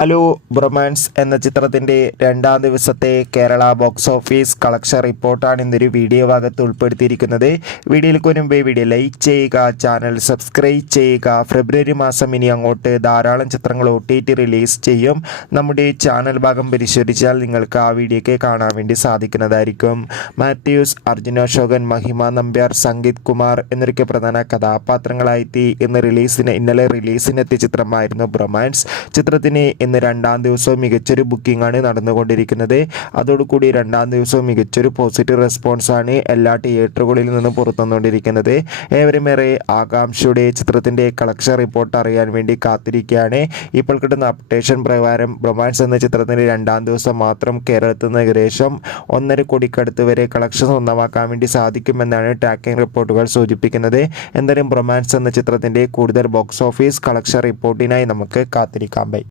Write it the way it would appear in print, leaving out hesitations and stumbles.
Hello bromance എന്ന ചിത്രത്തിൻ്റെ രണ്ടാം ദിവസത്തെ കേരള ബോക്സ് ഓഫീസ് കളക്ഷൻ റിപ്പോർട്ടാണ് ഇന്നൊരു വീഡിയോ ഭാഗത്ത് ഉൾപ്പെടുത്തിയിരിക്കുന്നത്. വീഡിയോയിലേക്ക് മുൻപേ വീഡിയോ ലൈക്ക് ചെയ്യുക, ചാനൽ സബ്സ്ക്രൈബ് ചെയ്യുക. ഫെബ്രുവരി മാസം ഇനി അങ്ങോട്ട് ധാരാളം ചിത്രങ്ങൾ OTT റിലീസ് ചെയ്യും. നമ്മുടെ ചാനൽ ഭാഗം പരിശോധിച്ചാൽ നിങ്ങൾക്ക് ആ വീഡിയോയ്ക്ക് കാണാൻ വേണ്ടി സാധിക്കുന്നതായിരിക്കും. മാത്യൂസ്, അർജുന അശോകൻ, മഹിമ നമ്പ്യാർ, സംഗീത് കുമാർ എന്നൊക്കെ പ്രധാന കഥാപാത്രങ്ങളായി ഇന്നലെ റിലീസിനെത്തിയ ചിത്രമായിരുന്നു ബ്രൊമാൻസ്. ചിത്രത്തിന് ഇന്ന് രണ്ടാം ദിവസവും മികച്ചൊരു ബുക്കിംഗ് ആണ് നടന്നുകൊണ്ടിരിക്കുന്നത്. അതോടുകൂടി രണ്ടാം ദിവസവും മികച്ചൊരു പോസിറ്റീവ് റെസ്പോൺസാണ് എല്ലാ തിയേറ്ററുകളിൽ നിന്നും പുറത്തുവന്നുകൊണ്ടിരിക്കുന്നത്. ഏവരുമേറെ ആകാംക്ഷയുടെ ചിത്രത്തിൻ്റെ കളക്ഷൻ റിപ്പോർട്ട് അറിയാൻ വേണ്ടി കാത്തിരിക്കുകയാണ്. ഇപ്പോൾ കിട്ടുന്ന അപ്ഡേഷൻ പ്രകാരം ബ്രൊമാൻസ് എന്ന ചിത്രത്തിൻ്റെ രണ്ടാം ദിവസം മാത്രം കേരളത്തിൽ നിന്ന് ഏകദേശം 1.5 കോടിക്കടുത്ത് വരെ കളക്ഷൻ സ്വന്തമാക്കാൻ വേണ്ടി സാധിക്കുമെന്നാണ് ട്രാക്കിംഗ് റിപ്പോർട്ടുകൾ സൂചിപ്പിക്കുന്നത്. എന്തായാലും ബ്രൊമാൻസ് എന്ന ചിത്രത്തിൻ്റെ കൂടുതൽ ബോക്സ് ഓഫീസ് കളക്ഷൻ റിപ്പോർട്ടിനായി നമുക്ക് കാത്തിരിക്കാം. ബൈ.